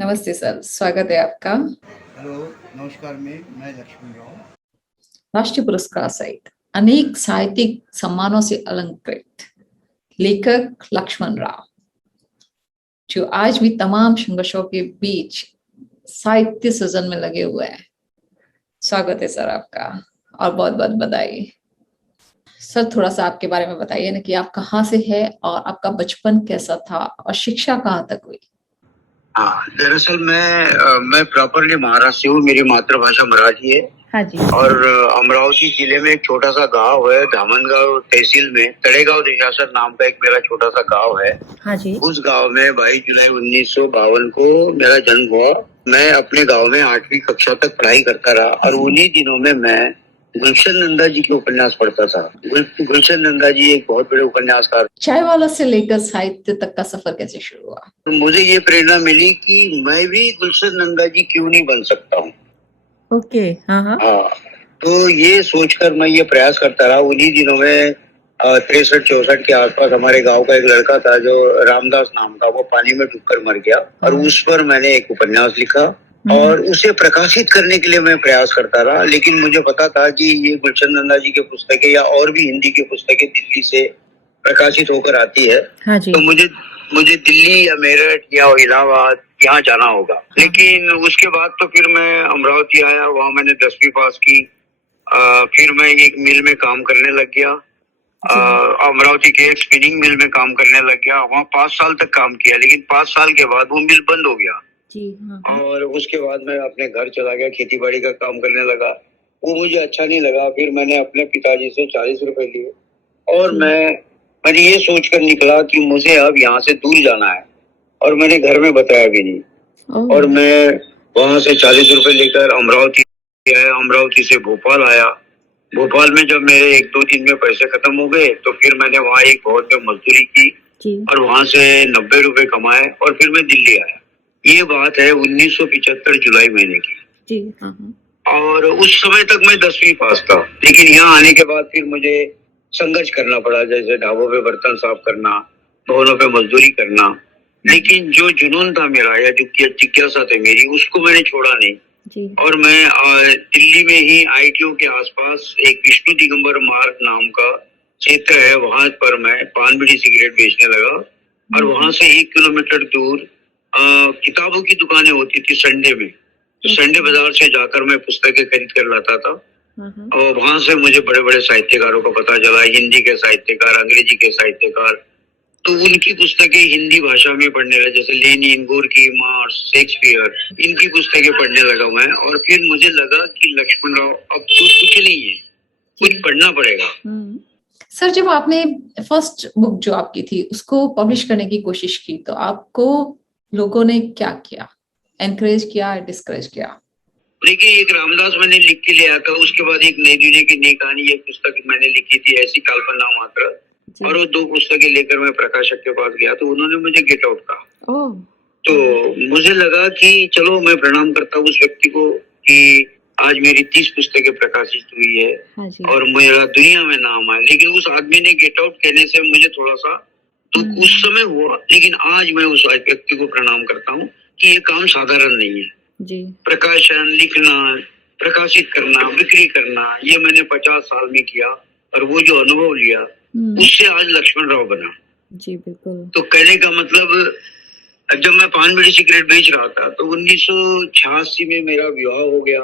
नमस्ते सर, स्वागत है आपका। हेलो, नमस्कार मैं लक्ष्मण राव। राष्ट्रीय पुरस्कार सहित अनेक साहित्यिक सम्मानों से अलंकृत लेखक लक्ष्मण राव, जो आज भी तमाम संघर्षों के बीच साहित्य सृजन में लगे हुए हैं। स्वागत है सर आपका और बहुत बहुत बधाई। सर, थोड़ा सा आपके बारे में बताइए ना कि आप कहाँ से हैं और आपका बचपन कैसा था और शिक्षा कहाँ तक हुई। हाँ, दरअसल मैं प्रॉपरली महाराष्ट्र से हूँ। मेरी मातृभाषा मराठी है। हाँ जी। और अमरावती जिले में एक छोटा सा गांव है, धामनगांव तहसील में तड़ेगांव देशासर नाम का एक मेरा छोटा सा गांव है। हाँ जी। उस गांव में 22 जुलाई 1952 को मेरा जन्म हुआ। मैं अपने गांव में 8वीं कक्षा तक पढ़ाई करता रहा और उन्हीं दिनों में मैं गुलशन नंदा जी के उपन्यास पढ़ता था। गुलशन नंदा जी एक बहुत बड़े उपन्यासकार। चाय वाला से लेकर साहित्य तक का सफर कैसे शुरू हुआ? तो मुझे ये प्रेरणा मिली कि मैं भी गुलशन नंदा जी क्यों नहीं बन सकता हूँ। ओके। हाँ। तो ये सोचकर मैं ये प्रयास करता रहा। उन्हीं दिनों में 63-64 के आसपास हमारे गांव का एक लड़का था जो रामदास नाम का, वो पानी में डूबकर मर गया और उस पर मैंने एक उपन्यास लिखा और उसे प्रकाशित करने के लिए मैं प्रयास करता रहा। लेकिन मुझे पता था कि ये गुलशन नंदा जी की पुस्तकें या और भी हिंदी की पुस्तकें दिल्ली से प्रकाशित होकर आती है। हाँ जी। तो मुझे दिल्ली या मेरठ या इलाहाबाद यहाँ जाना होगा। लेकिन उसके बाद तो फिर मैं अमरावती आया, वहाँ मैंने 10वीं पास की। फिर मैं एक मिल में काम करने लग गया। अमरावती के एक स्पिनिंग मिल में काम करने लग गया। वहाँ 5 साल तक काम किया, लेकिन 5 साल के बाद वो मिल बंद हो गया। जी। हाँ। और उसके बाद मैं अपने घर चला गया, खेती बाड़ी का काम करने लगा। वो मुझे अच्छा नहीं लगा। फिर मैंने अपने पिताजी से 40 रुपए लिए और मैंने ये सोचकर निकला कि मुझे अब यहाँ से दूर जाना है और मैंने घर में बताया भी नहीं। और मैं वहाँ से 40 रुपए लेकर अमरावती आया। अमरावती से भोपाल आया। भोपाल में जब मेरे 1-2 दिन में पैसे खत्म हो गए तो फिर मैंने वहाँ एक बहुत में मजदूरी की और वहाँ से 90 रुपए कमाए और फिर मैं दिल्ली आया। ये बात है 1975 जुलाई महीने की। जी। हाँ। और उस समय तक मैं 10वीं पास था। लेकिन यहाँ आने के बाद फिर मुझे संघर्ष करना पड़ा, जैसे ढाबों पे बर्तन साफ करना, भवनों पे मजदूरी करना। लेकिन जो जुनून था मेरा या जो जिज्ञासा थी मेरी, उसको मैंने छोड़ा नहीं। जी। और मैं दिल्ली में ही ITO के आसपास एक विष्णु दिगंबर मार्ग नाम का क्षेत्र है, वहां पर मैं पान बीड़ी सिगरेट बेचने लगा। और वहां से 1 किलोमीटर दूर किताबों की दुकानें होती थी संडे में। तो संडे बाजार से जाकर मैं पुस्तकें खरीद कर लाता था। और वहां से मुझे बड़े बड़े साहित्यकारों का पता चला, हिंदी के साहित्यकार, अंग्रेजी के साहित्यकार। तो उनकी पुस्तकें हिंदी भाषा में पढ़ने लगा, जैसे लेनिन, गोर्की, मार्क्स, शेक्सपियर, इनकी पुस्तकें पढ़ने लगा मैं। और फिर मुझे लगा कि लक्ष्मण राव अब तो कुछ नहीं है, कुछ पढ़ना पड़ेगा। सर, जब आपने फर्स्ट बुक जो आपकी थी उसको पब्लिश करने की कोशिश की तो आपको लोगों ने क्या किया? एनकरेज किया, डिस्करेज किया? देखिए, एक रामदास मैंने लिख के लिया था। उसके बाद एक नई दुनिया की नई कहानी, एक पुस्तक मैंने लिखी थी, ऐसी कल्पना मात्र। और वो 2 पुस्तकें लेकर मैं प्रकाशक के पास गया तो उन्होंने मुझे गेट आउट कहा। तो मुझे लगा कि चलो मैं प्रणाम करता हूँ उस व्यक्ति को कि आज मेरी 30 पुस्तकें प्रकाशित हुई है। हाँ, और मेरा दुनिया में नाम है। लेकिन उस आदमी ने गेट आउट कहने से मुझे थोड़ा सा तो उस समय हुआ। लेकिन आज मैं उस व्यक्ति को प्रणाम करता हूँ कि ये काम साधारण नहीं है जी। प्रकाशन, लिखना, प्रकाशित करना, बिक्री करना, ये मैंने 50 साल में किया और वो जो अनुभव लिया उससे आज लक्ष्मण राव बना। जी बिल्कुल। तो कहने का मतलब, जब मैं पान बीड़ी सिगरेट बेच रहा था तो 1986 में मेरा विवाह हो गया।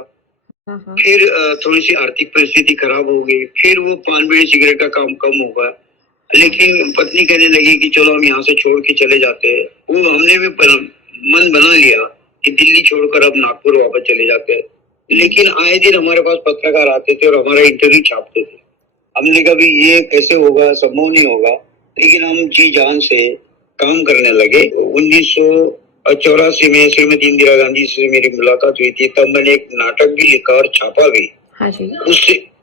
फिर थोड़ी सी आर्थिक परिस्थिति खराब हो गई। फिर वो पान बीड़ी सिगरेट का काम कम हो गया। लेकिन पत्नी कहने लगी कि चलो हम यहाँ से छोड़ के चले जाते हैं। वो हमने भी मन बना लिया कि दिल्ली छोड़कर अब नागपुर वापस चले जाते हैं। लेकिन आए दिन हमारे पास पत्रकार आते थे और हमारा इंटरव्यू छापते थे। हमने कहा भी ये कैसे होगा, संभव नहीं होगा। लेकिन हम जी जान से काम करने लगे। 1984 में श्रीमती इंदिरा गांधी से मेरी मुलाकात हुई थी। तब मैंने एक नाटक भी लिखा और छापा भी। हाँ जी।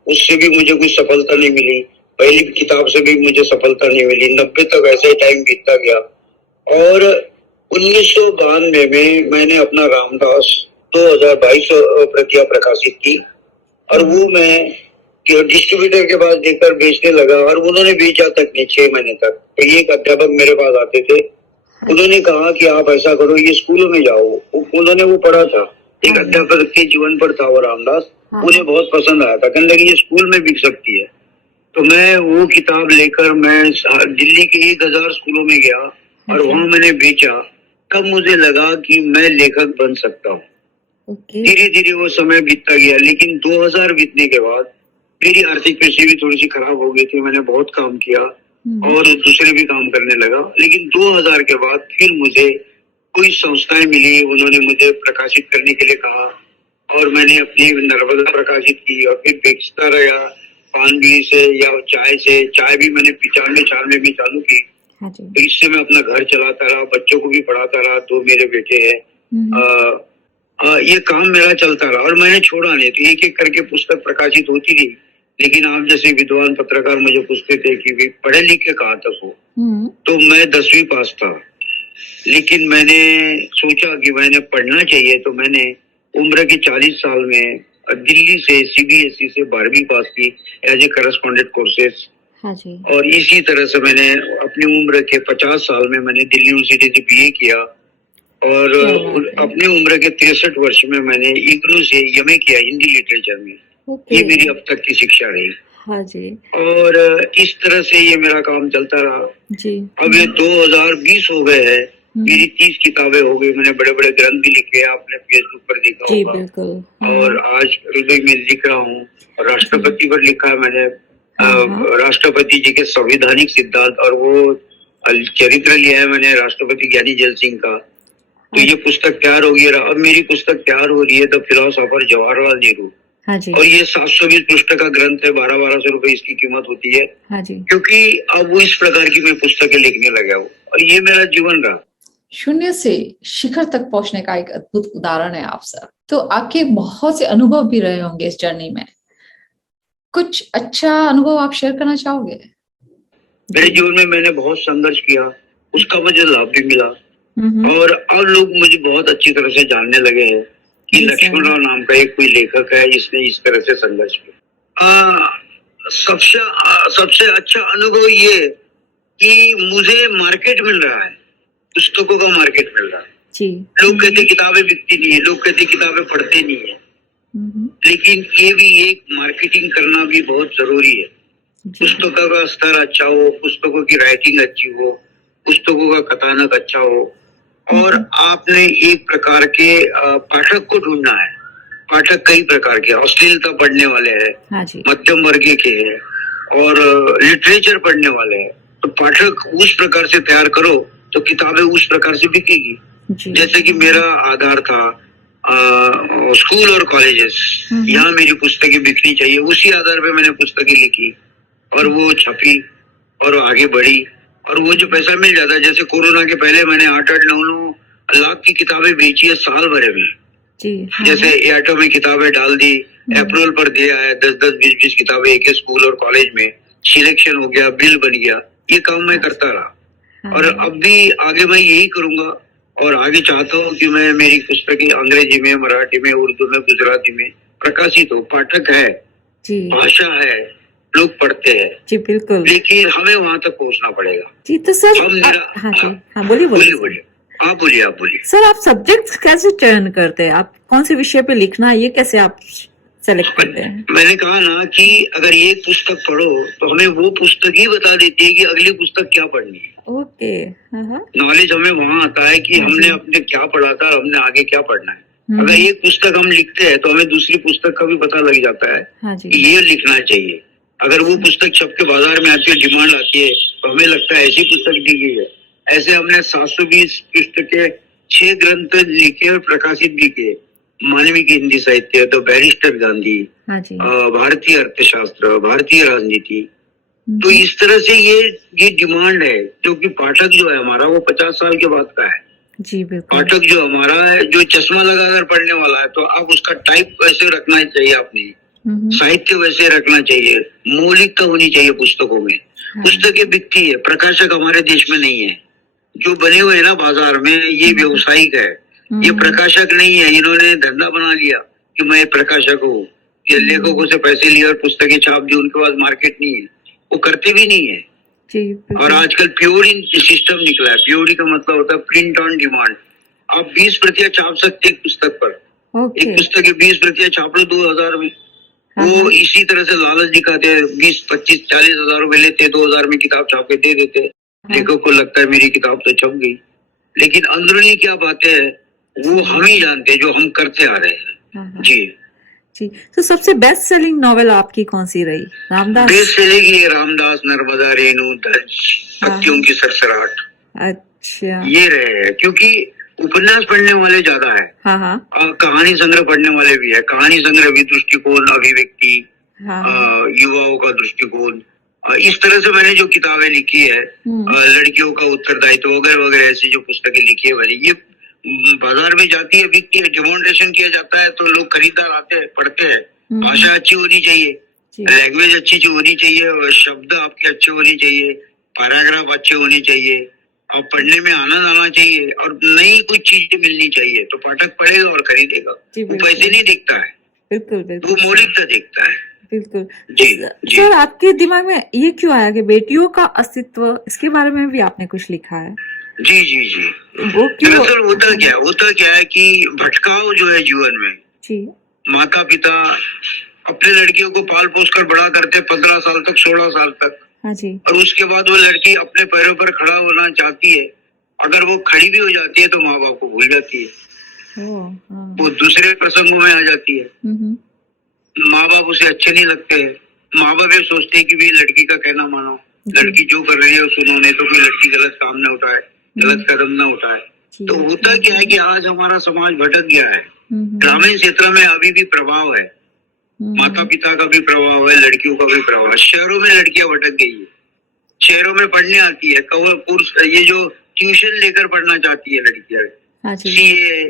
उससे भी मुझे कुछ सफलता नहीं मिली। पहली किताब से भी मुझे सफलता नहीं मिली। 90 तक ऐसे ही टाइम बीतता गया। और 1992 में मैंने अपना रामदास 2022 प्रतियां प्रकाशित की और वो मैं डिस्ट्रीब्यूटर के पास देकर बेचने लगा और उन्होंने बेचा तक नहीं 6 महीने तक। तो एक अध्यापक मेरे पास आते थे उन्होंने कहा कि आप ऐसा करो, ये स्कूलों में जाओ। उन्होंने वो पढ़ा था, एक अध्यापक के जीवन पर था वो रामदास, उन्हें बहुत पसंद आया था, कहने लगे ये स्कूल में बिक सकती है। तो मैं वो किताब लेकर मैं दिल्ली के 1000 स्कूलों में गया और वहां मैंने बेचा। तब मुझे लगा कि मैं लेखक बन सकता हूँ। धीरे धीरे वो समय बीतता गया, लेकिन 2000 बीतने के बाद मेरी आर्थिक परिस्थिति भी थोड़ी सी खराब हो गई थी। मैंने बहुत काम किया और दूसरे भी काम करने लगा, लेकिन 2000 के बाद फिर मुझे कोई संस्थाएं मिली, उन्होंने मुझे प्रकाशित करने के लिए कहा और मैंने अपनी नर्मदा प्रकाशित की और फिर बेचता रहा, पान बीड़ी से या चाय से। चाय भी मैंने 95-96 में चालू की। तो इससे मैं अपना घर चलाता रहा, बच्चों को भी पढ़ाता रहा, 2 मेरे बेटे हैं। ये काम मेरा चलता रहा और मैंने छोड़ा नहीं। तो एक एक करके पुस्तक प्रकाशित होती रही, लेकिन आप जैसे विद्वान पत्रकार मुझे पूछते थे कि भी पढ़े लिखे कहाँ तक हो, तो मैं 10वीं पास था, लेकिन मैंने सोचा कि मैंने पढ़ना चाहिए। तो मैंने उम्र के 40 साल में दिल्ली से CBSE से 12वीं पास की एज ए करस्पॉन्डेंट कोर्सेस। और इसी तरह से मैंने अपनी उम्र के 50 साल में मैंने दिल्ली यूनिवर्सिटी से BA किया और अपनी उम्र के 63 वर्ष में मैंने इग्नू से MA किया हिंदी लिटरेचर में। ये मेरी अब तक की शिक्षा रही। हाँ जी। और इस तरह से ये मेरा काम चलता रहा जी। अब ये 2020 हो गए हैं, मेरी 30 किताबें हो गई, मैंने बड़े बड़े ग्रंथ भी लिखे, आपने फेसबुक पर देखा जी, होगा। बिल्कुल। और आज हृदय में लिख रहा हूँ, राष्ट्रपति पर लिखा है मैंने, राष्ट्रपति जी के संवैधानिक सिद्धांत, और वो चरित्र लिया है मैंने राष्ट्रपति ज्ञानी जैल सिंह का। तो ये पुस्तक तैयार हो गई। अब मेरी पुस्तक तैयार हो रही है, द फिलोसोफर जवाहरलाल नेहरू। हाँ जी। और ये 720 पृष्ठ का ग्रंथ है, 1200 रुपए इसकी कीमत होती है। हाँ जी। क्योंकि अब वो इस प्रकार की मैं पुस्तकें लिखने लगा हूँ और ये मेरा जीवन रहा। शून्य से शिखर तक पहुंचने का एक अद्भुत उदाहरण है आप सर। तो आपके बहुत से अनुभव भी रहे होंगे इस जर्नी में, कुछ अच्छा अनुभव आप शेयर करना चाहोगे? मेरे जीवन में मैंने बहुत संघर्ष किया, उसका मुझे लाभ भी मिला और अब लोग मुझे बहुत अच्छी तरह से जानने लगे हैं कि लक्ष्मण राव नाम का एक कोई लेखक है जिसने इस तरह से संघर्ष किया। सबसे अच्छा अनुभव ये कि मुझे मार्केट मिल रहा है, पुस्तकों का मार्केट मिल रहा है जी। लोग कहते किताबें बिकती नहीं है, लोग कहते किताबें पढ़ते नहीं है, लेकिन ये भी एक मार्केटिंग करना भी बहुत जरूरी है। पुस्तकों का स्तर अच्छा हो, पुस्तकों की राइटिंग अच्छी हो, पुस्तकों का कथानक अच्छा हो, और आपने एक प्रकार के पाठक को ढूंढना है। पाठक कई प्रकार के, अश्लीलता पढ़ने वाले हैं, मध्यम वर्गीय के हैं और लिटरेचर पढ़ने वाले हैं। तो पाठक उस प्रकार से तैयार करो तो किताबें उस प्रकार से बिकेगी। जैसे कि मेरा आधार था स्कूल और कॉलेजेस, यहाँ मेरी पुस्तकें बिकनी चाहिए, उसी आधार पे मैंने पुस्तकें लिखी और वो छपी और आगे बढ़ी और वो जो पैसा मिल जाता है। जैसे कोरोना के पहले मैंने 8-9 लाख की किताबें बेची है साल भर में जी। जैसे एटो में किताबें डाल दी, अप्रैल पर दिया है 10-10, 20-20 किताबें एक स्कूल और कॉलेज में, सिलेक्शन हो गया, बिल बन गया, ये काम मैं करता रहा और अब भी आगे मैं यही करूंगा। और आगे चाहता हूँ कि मैं मेरी पुस्तकें अंग्रेजी में, मराठी में, उर्दू में, गुजराती में प्रकाशित हो। पाठक है जी, भाषा है, लोग पढ़ते हैं जी, बिल्कुल, लेकिन हमें वहां तक पहुंचना पड़ेगा जी। तो सर बोलिए सर, आप सब्जेक्ट कैसे चयन करते हैं? आप कौन से विषय पे लिखना है, ये कैसे आप सेलेक्ट करते हैं? मैंने कहा ना कि अगर एक पुस्तक पढ़ो तो हमें वो पुस्तक ही बता देती है कि अगली पुस्तक क्या पढ़नी है। ओके। नॉलेज हमें वहाँ आता है कि हमने अपने क्या पढ़ा था और हमने आगे क्या पढ़ना है। अगर एक पुस्तक हम लिखते हैं तो हमें दूसरी पुस्तक का भी पता लग जाता है कि ये लिखना चाहिए। अगर वो पुस्तक छप के बाजार में आती है, डिमांड आती है, तो हमें लगता है ऐसी पुस्तक दी गई है। ऐसे हमने 720 पृष्ठ के 6 ग्रंथ लिखे और प्रकाशित भी किए। मानविक हिंदी साहित्य, तो बैरिस्टर गांधी, भारतीय अर्थशास्त्र, भारतीय राजनीति। तो इस तरह से ये डिमांड है, क्योंकि पाठक जो है हमारा वो 50 साल के बाद का है जी। बिल्कुल। पाठक जो हमारा है, जो चश्मा लगाकर पढ़ने वाला है, तो आप उसका टाइप वैसे रखना चाहिए, आपने साहित्य वैसे रखना चाहिए, मौलिकता होनी चाहिए पुस्तकों में। पुस्तकें बिकती है, प्रकाशक हमारे देश में नहीं है। जो बने हुए है ना बाजार में, ये व्यवसायिक है, ये प्रकाशक नहीं है। इन्होंने धंधा बना लिया कि मैं प्रकाशक हूँ, ये लेखकों से पैसे लिए और पुस्तकें छाप दी, उनके पास मार्केट नहीं है, वो करते भी नहीं है। जी और बिल्कुल। आजकल प्योरी सिस्टम निकला है। प्योरी का मतलब होता है प्रिंट ऑन डिमांड। आप 20 प्रतियां छाप सकते हैं एक पुस्तक पर। ओके। एक पुस्तक की 20 प्रतियां छाप लो 2000 में। हाँ, वो हाँ। इसी तरह से लालच दिखाते हैं, 20, 25, 40 हजार रुपए लेते, 2000 में किताब छाप के दे देते। हाँ। लेखक को लगता है मेरी किताब तो छप गई, लेकिन अंदरूनी क्या बातें हैं वो हम ही जानते हैं, जो हम करते आ रहे हैं। हाँ, हाँ। जी। जी, तो सबसे बेस्ट सेलिंग नॉवेल आपकी कौन सी रही? रामदास? बेस्ट सेलिंग ये रामदास, नर्मदा, रेणु, दर्ज, हाँ। सत्यों की सरसराहट, अच्छा। ये रहे हैं। क्योंकि उपन्यास पढ़ने वाले ज्यादा है, हाँ, हाँ। कहानी संग्रह पढ़ने वाले भी है। कहानी संग्रह भी दृष्टिकोण, अभिव्यक्ति, हाँ, हाँ। युवाओं का दृष्टिकोण, इस तरह से मैंने जो किताबें लिखी है, लड़कियों का उत्तरदायित्व वगैरह वगैरह, ऐसी जो पुस्तकें लिखी है वाली, ये बाजार में जाती है, बिकती है, डेमोन्स्ट्रेशन किया जाता है तो लोग खरीदार आते हैं, पढ़ते हैं। भाषा अच्छी होनी चाहिए, जी। लैंग्वेज अच्छी होनी चाहिए, और शब्द आपके अच्छे होने चाहिए, पैराग्राफ अच्छे होने चाहिए, और पढ़ने में आनंद आना चाहिए, और नई कुछ चीजें मिलनी चाहिए, तो पाठक पढ़ेगा और खरीदेगा। जी, वो बिल्कुल। पैसे नहीं देखता है, बिल्कुल वो बिल्कुल मौलिकता देखता है। बिल्कुल। जी, जी। सर, आपके दिमाग में ये क्यों आया कि बेटियों का अस्तित्व, इसके बारे में भी आपने कुछ लिखा है? जी जी जी। वो क्यों? दरअसल होता क्या है कि भटकाव जो है जीवन में, जी। माता पिता अपने लड़कियों को पाल पोस कर बड़ा करते 15 साल तक, 16 साल तक, हाँ जी। और उसके बाद वो लड़की अपने पैरों पर खड़ा होना चाहती है। अगर वो खड़ी भी हो जाती है तो माँ बाप को भूल जाती है, हाँ। वो दूसरे प्रसंगों में आ जाती है। माँ बाप उसे अच्छे नहीं लगते हैं। माँ बाप ये सोचते हैं कि भाई लड़की का कहना मानो, लड़की जो कर रही है सुनो, नहीं तो कोई लड़की गलत काम न उठाए, गलत कदम न उठाए। तो होता क्या है कि आज हमारा समाज भटक गया है। ग्रामीण क्षेत्र में अभी भी प्रभाव है, माता पिता का भी प्रभाव है, लड़कियों का भी प्रभाव है। शहरों में लड़कियां भटक गई है, शहरों में पढ़ने आती है, कोर्स ये जो ट्यूशन लेकर पढ़ना चाहती है लड़कियां, सीए,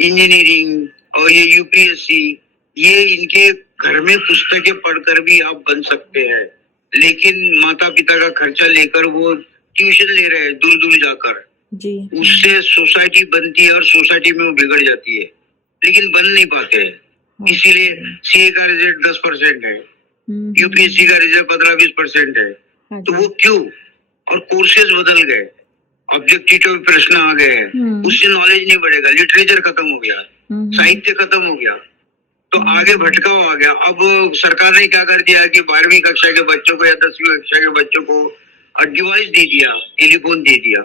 इंजीनियरिंग और ये यूपीएससी, ये इनके घर में पुस्तकें पढ़कर भी आप बन सकते हैं, लेकिन माता पिता का खर्चा लेकर वो ट्यूशन ले रहे हैं दूर दूर जाकर। जी। उससे सोसाइटी बनती है और सोसाइटी में वो बिगड़ जाती है, लेकिन बन नहीं पाते हैं। इसीलिए सीए का रिजल्ट 10% है, यूपीएससी का रिजल्ट 15-20% है। तो वो क्यों? और कोर्सेज बदल गए, ऑब्जेक्टिव प्रश्न आ गए, उससे नॉलेज नहीं बढ़ेगा, लिटरेचर खत्म हो गया, साहित्य खत्म हो गया, तो आगे भटकाव आ गया। अब सरकार ने क्या कर दिया कि 12वीं कक्षा के बच्चों को या 10वीं कक्षा के बच्चों को डिवाइस दे दिया, टेलीफोन दे दिया।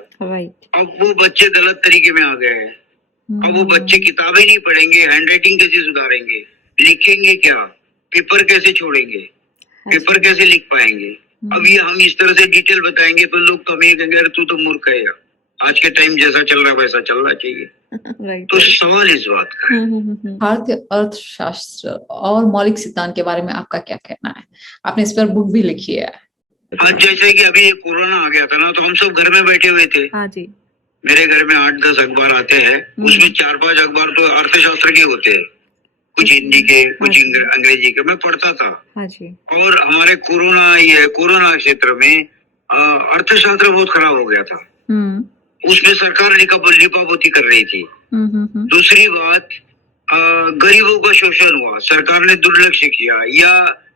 अब वो बच्चे गलत तरीके में आ गए हैं। अब वो बच्चे किताबें नहीं पढ़ेंगे, हैंडराइटिंग कैसे सुधारेंगे, लिखेंगे क्या, पेपर कैसे छोड़ेंगे, पेपर कैसे लिख पाएंगे। अब ये हम इस तरह से डिटेल बताएंगे तो लोग तो हमें कहेंगे अरे तू तो मूर्ख है यार, आज के टाइम जैसा चल रहा है वैसा चलना चाहिए। तो सवाल इस बात का है। भारतीय अर्थशास्त्र और मौलिक सिद्धांत के बारे में आपका क्या कहना है? आपने इस पर बुक भी लिखी है। हाँ, जैसे कि अभी कोरोना आ गया था ना, तो हम सब घर में बैठे हुए थे। हाँ जी। मेरे घर में 8-10 अखबार आते हैं, उसमें 4-5 अखबार तो अर्थशास्त्र के होते हैं, कुछ हिंदी के, कुछ अंग्रेजी के, मैं पढ़ता था। हाँ जी। और हमारे कोरोना क्षेत्र में अर्थशास्त्र बहुत खराब हो गया था, उसमें सरकार लिपापोती कर रही थी। दूसरी बात, गरीबों का शोषण हुआ, सरकार ने दुर्लक्ष्य किया या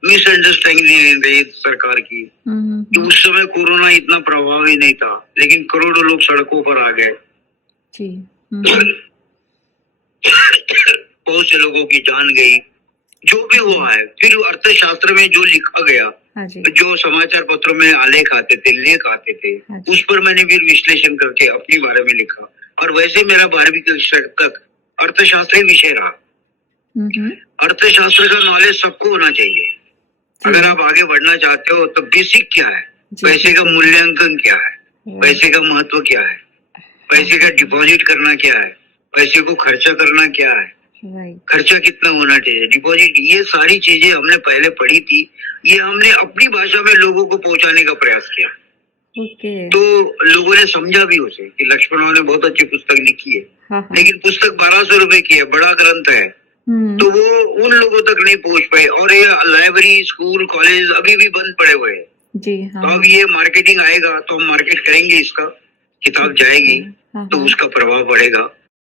मिसअंडरस्टैंडिंग रही सरकार की। कि उस समय कोरोना इतना प्रभावी नहीं था, लेकिन करोड़ों लोग सड़कों पर आ गए, बहुत से लोगों की जान गई, जो भी हुआ है। फिर अर्थशास्त्र में जो लिखा गया, जो समाचार पत्रों में आलेख आते थे, लेख आते थे, उस पर मैंने भी विश्लेषण करके अपने बारे में लिखा। और वैसे मेरा 12वीं कक्षा तक अर्थशास्त्र ही विषय रहा। अर्थशास्त्र का नॉलेज सबको होना चाहिए। अगर आप आगे बढ़ना चाहते हो तो बेसिक क्या है, पैसे का मूल्यांकन क्या है, पैसे का महत्व क्या है, पैसे का डिपॉजिट करना क्या है, पैसे को खर्चा करना क्या है, खर्चा कितना होना चाहिए, डिपॉजिट, ये सारी चीजें हमने पहले पढ़ी थी। ये हमने अपनी भाषा में लोगों को पहुंचाने का प्रयास किया। तो लोगों ने समझा भी उसे कि लक्ष्मण ने बहुत अच्छी पुस्तक लिखी है। लेकिन पुस्तक 1200 रुपए की है, बड़ा ग्रंथ है, तो वो उन लोगों तक नहीं पहुंच पाए। और ये लाइब्रेरी, स्कूल, कॉलेज अभी भी बंद पड़े हुए हैं। तो अब ये मार्केटिंग आएगा तो हम मार्केट करेंगे, इसका किताब जाएगी तो उसका प्रभाव बढ़ेगा।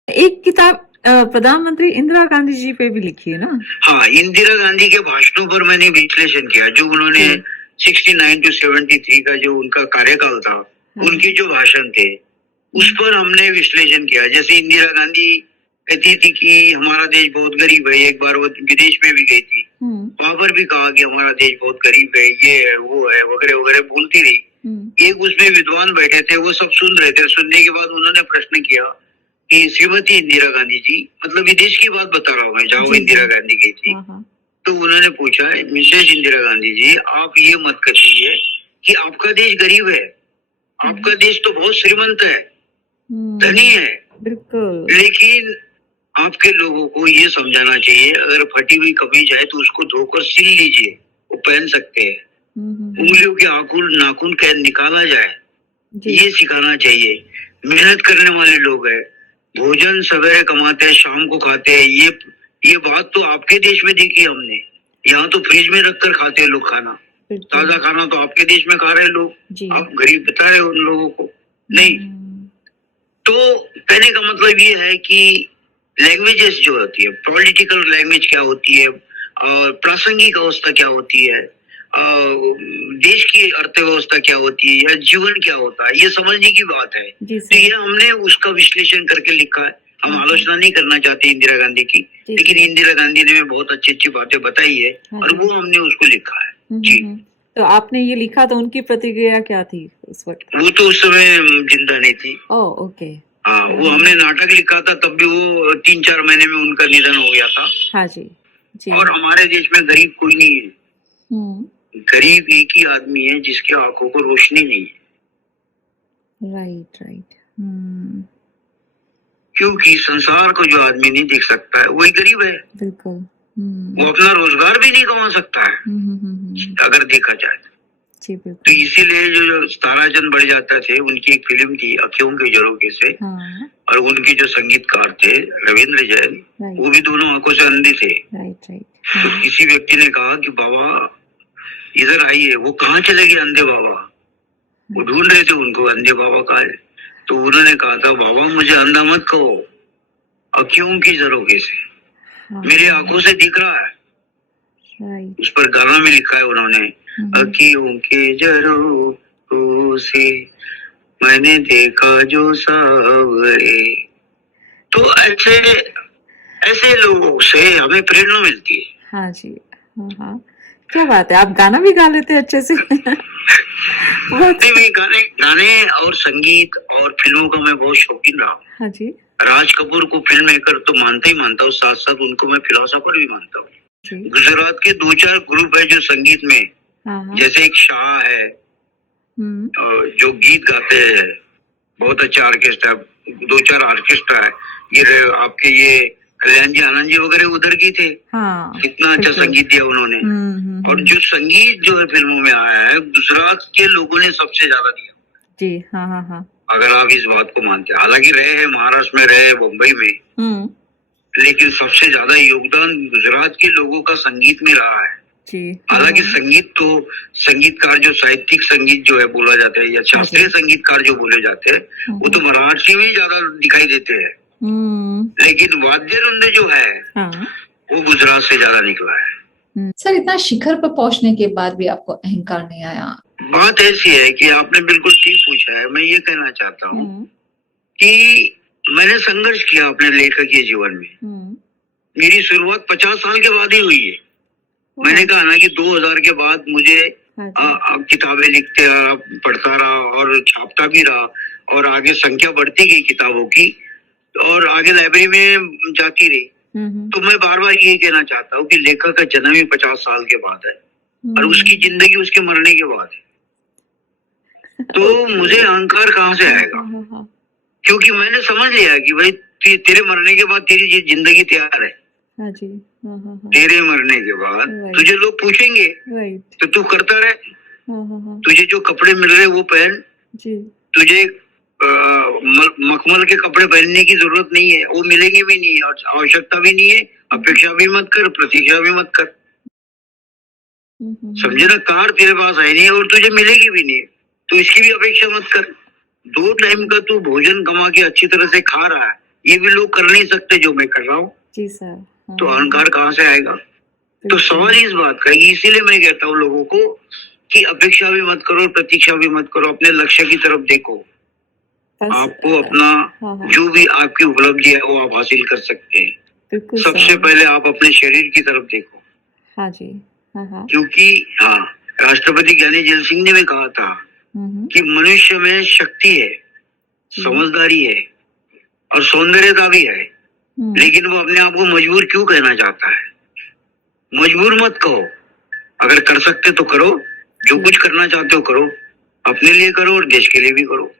एक किताब प्रधानमंत्री इंदिरा गांधी जी पे भी लिखी है ना? हाँ, इंदिरा गांधी के भाषणों पर मैंने विश्लेषण किया, जो उन्होंने 69 to 73 का जो उनका कार्यकाल था, उनके जो भाषण थे, उस पर हमने विश्लेषण किया। जैसे इंदिरा गांधी कहती थी कि हमारा देश बहुत गरीब है, एक बार वो विदेश में भी गई थी, वहां पर भी कहा कि हमारा देश बहुत गरीब है, ये है वो है वगैरह वगैरह बोलती रही। एक उसमें विद्वान बैठे थे, वो सब सुन रहे थे। सुनने के बाद उन्होंने प्रश्न किया कि श्रीमती इंदिरा गांधी जी, मतलब विदेश की बात बता रहा हूँ मैं, जहाँ इंदिरा गांधी गई थी, तो उन्होंने पूछा, मिसेज इंदिरा गांधी जी, आप ये मत कहिए कि आपका देश गरीब है, आपका देश तो बहुत श्रीमंत है, धनी है, बिल्कुल। लेकिन आपके लोगों को ये समझाना चाहिए, अगर फटी हुई कमीज है तो उसको धोकर सिल लीजिए, वो पहन सकते हैं। उंगलियों के नाखून कैद निकाला जाए, ये सिखाना चाहिए। मेहनत करने वाले लोग हैं, भोजन सवेरे कमाते हैं, शाम को खाते हैं। ये बात तो आपके देश में देखी हमने। यहाँ तो फ्रिज में रखकर खाते हैं लोग खाना, ताजा खाना तो आपके देश में खा रहे लोग। आप गरीब बता रहे हो उन लोगों को? नहीं। तो कहने का मतलब ये है कि लैंग्वेजेस जो होती है, पॉलिटिकल लैंग्वेज क्या होती है, और प्रासंगिक अवस्था क्या होती है, देश की अर्थव्यवस्था क्या होती है, या जीवन क्या होता है, ये समझने की बात है। तो ये हमने उसका विश्लेषण करके लिखा है। हम आलोचना नहीं करना चाहते इंदिरा गांधी की, लेकिन इंदिरा गांधी ने बहुत अच्छी अच्छी बातें बताई है, और वो हमने उसको लिखा है। जी। तो आपने ये लिखा तो उनकी प्रतिक्रिया क्या थी उस वक्त? वो तो उस समय जिंदा नहीं थी। ओह, ओके। हाँ, वो हमने नाटक लिखा था, तब भी वो 3-4 महीने में उनका निधन हो गया था। हाँ जी, जी। और हमारे देश में गरीब कोई नहीं है। गरीब एक ही आदमी है जिसके आंखों को रोशनी नहीं है। Right, right. क्योंकि संसार को जो आदमी नहीं देख सकता है वही गरीब है। बिल्कुल। वो अपना रोजगार भी नहीं कमा सकता है, अगर देखा जाए तो। इसीलिए जो ताराचंद बड़जात्या थे, उनकी एक फिल्म थी अखियों के झरोखे से, और उनके जो संगीतकार थे रविंद्र जैन, वो भी दोनों आंखों से अंधे थे। तो किसी व्यक्ति ने कहा कि बाबा इधर आइए। वो कहाँ चले गए अंधे बाबा? वो ढूंढ रहे थे उनको, अंधे बाबा कहाँ है। तो उन्होंने कहा था, बाबा मुझे अंधा मत कहो, अखियों की झरोखे से, मेरे आंखों से दिख रहा है। उस पर गाना में लिखा है उन्होंने, अखियों के झरोखों से मैंने देखा जो सावरे। तो ऐसे लोगों से हमें प्रेरणा मिलती है। हाँ जी, हाँ, क्या बात है, आप गाना भी गा लेते हैं अच्छे से। गाने और संगीत और फिल्मों का मैं बहुत शौकीन रहा। हाँ जी। राज कपूर को फिल्म मेकर तो मानता ही मानता हूँ, साथ साथ उनको मैं फिलोसोफर भी मानता हूँ। गुजरात के 2-4 ग्रुप है जो संगीत में, जैसे एक शाह है जो गीत गाते हैं, बहुत अच्छा ऑर्केस्ट्रा, 2-4 ऑर्केस्ट्रा है। ये आपके ये कल्याण जी, आनंद जी वगैरह उधर की थे। कितना अच्छा संगीत दिया उन्होंने। और जो संगीत जो है फिल्मों में आया है, गुजरात के लोगों ने सबसे ज्यादा दिया जी। हाँ। अगर आप इस बात को मानते हैं। हालांकि रहे हैं महाराष्ट्र में, रहे हैं मुंबई में, लेकिन सबसे ज्यादा योगदान गुजरात के लोगों का संगीत में रहा है। हालांकि संगीतकार जो साहित्यिक संगीत जो है बोला जाता है, या शास्त्रीय संगीतकार जो बोले जाते हैं, वो तो महाराष्ट्र में ज्यादा दिखाई देते हैं। लेकिन वाद्य वृंद जो है वो गुजरात से ज्यादा निकला है। सर, इतना शिखर पर पहुंचने के बाद भी आपको अहंकार नहीं आया? बात ऐसी है कि आपने बिल्कुल ठीक पूछा है। मैं ये कहना चाहता हूँ कि मैंने संघर्ष किया अपने लेखकीय जीवन में। मेरी शुरुआत 50 साल के बाद ही हुई है। मैंने कहा ना कि 2000 के बाद मुझे किताबें लिखते रहा, पढ़ता रहा और छापता भी रहा, और आगे संख्या बढ़ती गई किताबों की, और आगे लाइब्रेरी में जाती रही। तो मैं बार बार ये कहना चाहता हूँ कि लेखक का जन्म ही 50 साल के बाद है, और उसकी जिंदगी उसके मरने के बाद है। तो मुझे अहंकार कहाँ से आएगा? क्योंकि मैंने समझ लिया कि भाई तेरे मरने के बाद तेरी जिंदगी तैयार है। तेरे मरने के बाद तुझे लोग पूछेंगे, तो तू करता रहे। तुझे जो कपड़े मिल रहे वो पहन। तुझे मखमल के कपड़े पहनने की जरूरत नहीं है, वो मिलेंगे भी नहीं, और आवश्यकता भी नहीं है। अपेक्षा भी मत कर, प्रतीक्षा भी मत कर। समझे ना? कार तेरे पास है नहीं और तुझे मिलेगी भी नहीं, तो इसकी भी अपेक्षा मत कर। 2 टाइम का तू भोजन कमा के अच्छी तरह से खा रहा है, ये भी लोग कर नहीं सकते जो मैं कर रहा हूँ। जी सर। तो अहंकार कहाँ से आएगा? तो सवाल इस बात का, इसीलिए मैं कहता हूँ लोगों को कि अपेक्षा भी मत करो, प्रतीक्षा भी मत करो, अपने लक्ष्य की तरफ देखो। आपको अपना हाँ। जो भी आपकी उपलब्धि है वो आप हासिल कर सकते हैं। बिल्कुल सबसे सर। पहले आप अपने शरीर की तरफ देखो, हाँ जी। हाँ। क्योंकि हाँ, राष्ट्रपति ज्ञानी जैल सिंह ने भी कहा था कि मनुष्य में शक्ति है, समझदारी है और सौंदर्यता भी है, लेकिन वो अपने आप को मजबूर क्यों कहना चाहता है? मजबूर मत कहो, अगर कर सकते तो करो, जो कुछ करना चाहते हो करो, अपने लिए करो और देश के लिए भी करो।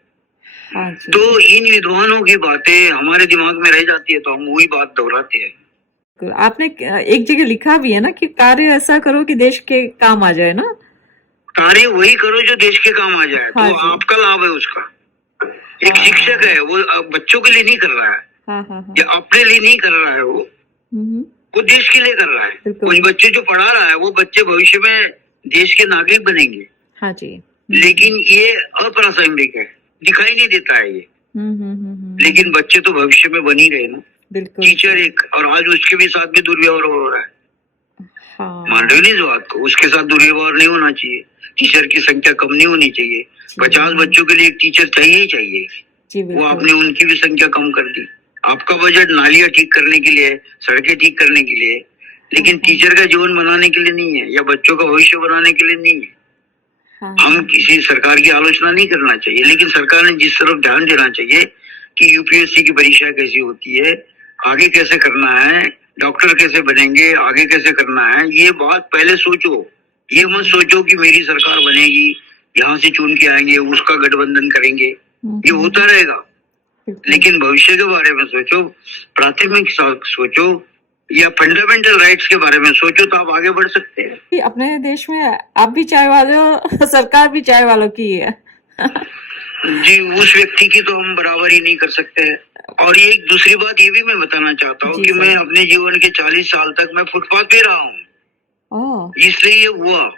हाँ जी। तो इन विद्वानों की बातें हमारे दिमाग में रह जाती है, तो हम वही बात दोहराते हैं। आपने एक जगह लिखा भी है ना कि कार्य ऐसा करो कि देश के काम आ जाए ना। कार्य वही करो जो देश के काम आ जाए। हाँ तो जी। आपका लाभ है उसका। एक शिक्षक है, वो बच्चों के लिए नहीं कर रहा है, हाँ। या अपने लिए नहीं कर रहा है, वो देश के लिए कर रहा है। बिल्कुल। कुछ बच्चे जो पढ़ा रहा है वो बच्चे भविष्य में देश के नागरिक बनेंगे। हाँ जी। लेकिन ये अप्रासंगिक है, दिखाई नहीं देता है ये। लेकिन बच्चे तो भविष्य में बन ही रहे ना। बिल्कुल। टीचर एक, और आज उसके भी साथ भी दुर्व्यवहार हो रहा है। हाँ। मान रहे हो नहीं इस बात को? उसके साथ दुर्व्यवहार नहीं होना चाहिए, टीचर की संख्या कम नहीं होनी चाहिए। 50 बच्चों के लिए एक टीचर चाहिए ही चाहिए। जी वो बिल्कुल। आपने उनकी भी संख्या कम कर दी। आपका बजट नालियां ठीक करने के लिए, सड़कें ठीक करने के लिए, लेकिन टीचर का जीवन बनाने के लिए नहीं है, या बच्चों का भविष्य बनाने के लिए नहीं है। हम किसी सरकार की आलोचना नहीं करना चाहिए, लेकिन सरकार ने जिस तरफ ध्यान देना चाहिए कि यूपीएससी की परीक्षा कैसी होती है, आगे कैसे करना है, डॉक्टर कैसे बनेंगे, आगे कैसे करना है, ये बात पहले सोचो। ये मत सोचो कि मेरी सरकार बनेगी, यहाँ से चुन के आएंगे, उसका गठबंधन करेंगे, ये होता रहेगा। लेकिन भविष्य के बारे में सोचो, प्राथमिक सोचो, या फंडामेंटल राइट्स के बारे में सोचो, तो आप आगे बढ़ सकते हैं। अपने देश में आप भी चाय वाले हो, सरकार भी चाय वालों की है। जी, उस व्यक्ति की तो हम बराबर ही नहीं कर सकते हैं। और एक दूसरी बात ये भी मैं बताना चाहता हूँ कि मैं अपने जीवन के 40 साल तक मैं फुटपाथ पे रहा हूँ, इसलिए ये हुआ।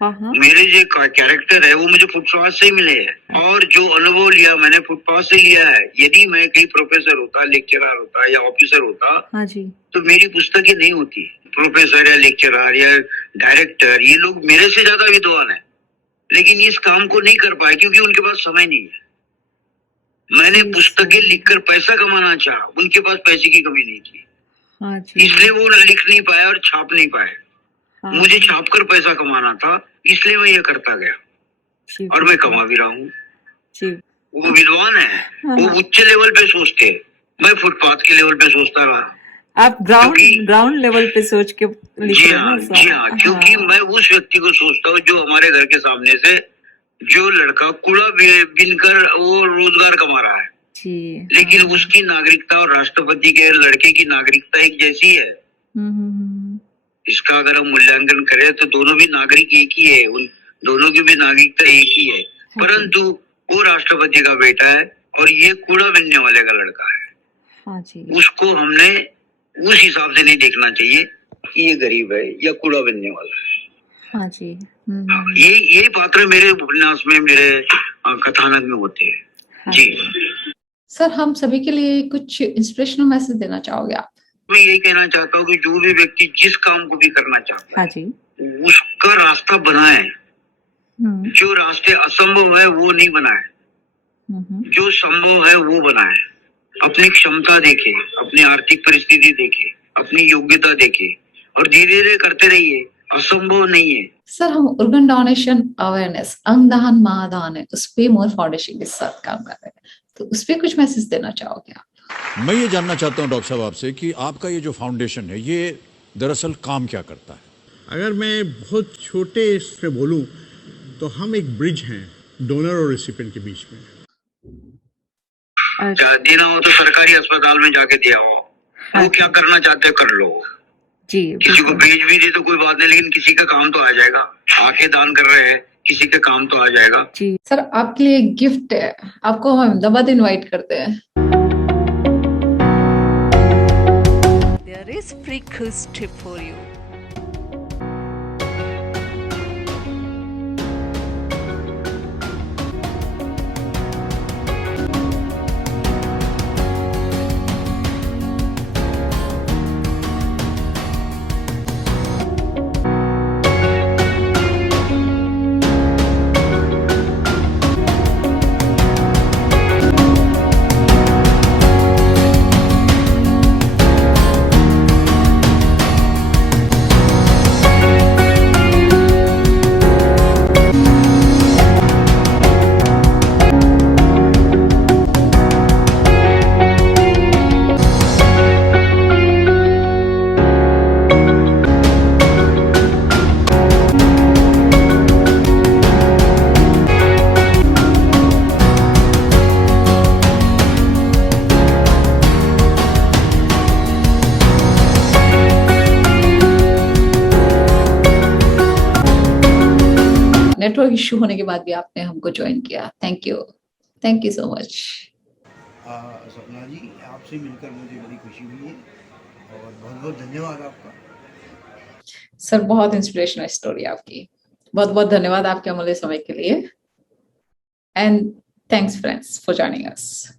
मेरे जो कैरेक्टर है वो मुझे फुटपाथ से ही मिले हैं, और जो अनुभव लिया मैंने फुटपाथ से लिया है। यदि मैं कहीं प्रोफेसर होता, लेक्चरर होता या ऑफिसर होता, हाँ जी, तो मेरी पुस्तकें नहीं होती। प्रोफेसर या लेक्चरर या डायरेक्टर, ये लोग मेरे से ज्यादा विद्वान है, लेकिन इस काम को नहीं कर पाए क्योंकि उनके पास समय नहीं है। मैंने पुस्तकें लिखकर पैसा कमाना चाहा, उनके पास पैसे की कमी नहीं थी, इसलिए वो लिख नहीं पाए और छाप नहीं पाए। मुझे छापकर पैसा कमाना था, इसलिए मैं ये करता गया, और मैं कमा भी रहा हूँ। वो विद्वान है, वो उच्च लेवल पे सोचते हैं, मैं फुटपाथ के लेवल पे सोचता रहा। आप ग्राउंड लेवल पे सोच के लिख रहे हैं। जी हाँ, क्योंकि मैं उस व्यक्ति को सोचता हूँ जो हमारे घर के सामने से जो लड़का कूड़ा बिनकर वो रोजगार कमा रहा है, लेकिन उसकी नागरिकता और राष्ट्रपति के लड़के की नागरिकता एक जैसी है। इसका अगर हम मूल्यांकन करें तो दोनों भी नागरिक एक ही है, उन दोनों की भी नागरिकता एक ही है, परंतु वो राष्ट्रपति का बेटा है और ये कूड़ा बिनने वाले का लड़का है। उसको हमने उस हिसाब से नहीं देखना चाहिए कि ये गरीब है या कूड़ा बिनने वाला है। हाँ जी। ये पात्र मेरे उपन्यास में, मेरे कथानक में होते हैं। हाँ जी सर, हम सभी के लिए कुछ इंस्पिरेशनल मैसेज देना चाहोगे आप? मैं यही कहना चाहता हूँ कि जो भी व्यक्ति जिस काम को भी करना चाहता है, उसका रास्ता बनाए। जो रास्ते असंभव है वो नहीं बनाए, जो संभव है वो बनाए। अपनी क्षमता देखे, अपनी आर्थिक परिस्थिति देखे, अपनी योग्यता देखे, और धीरे धीरे करते रहिए, असंभव नहीं है। सर, हम organ डोनेशन अवेयरनेस, अंगदान महादान है, उस पे मोर फाउंडेशन के साथ काम कर रहे हैं, तो उस पे कुछ मैसेज देना चाहोगे आप? मैं ये जानना चाहता हूँ डॉक्टर साहब आपसे कि आपका ये जो फाउंडेशन है ये दरअसल काम क्या करता है? अगर मैं बहुत छोटे पे बोलूं तो हम एक ब्रिज हैं डोनर और रेसिपिएंट के बीच में। देना हो तो सरकारी अस्पताल में जाके दिया हो, वो क्या करना चाहते कर लो जी। किसी को भेज भी दे तो कोई बात नहीं, लेकिन किसी का काम तो आ जाएगा। आके दान कर रहे हैं, किसी का काम तो आ जाएगा जी। सर, आपके लिए गिफ्ट है, आपको हम अहमदाबाद इनवाइट करते हैं। There is free quiz tip for you. Network issue होने के बाद भी आपने हमको ज्वाइन किया. Thank you so much. सपना जी, आपसे मिलकर मुझे बड़ी खुशी हुई है और बहुत बहुत धन्यवाद आपका. सर बहुत इंस्पिरेशनल स्टोरी आपकी. बहुत बहुत धन्यवाद आपके अमूल्य समय के लिए. And thanks friends for joining us.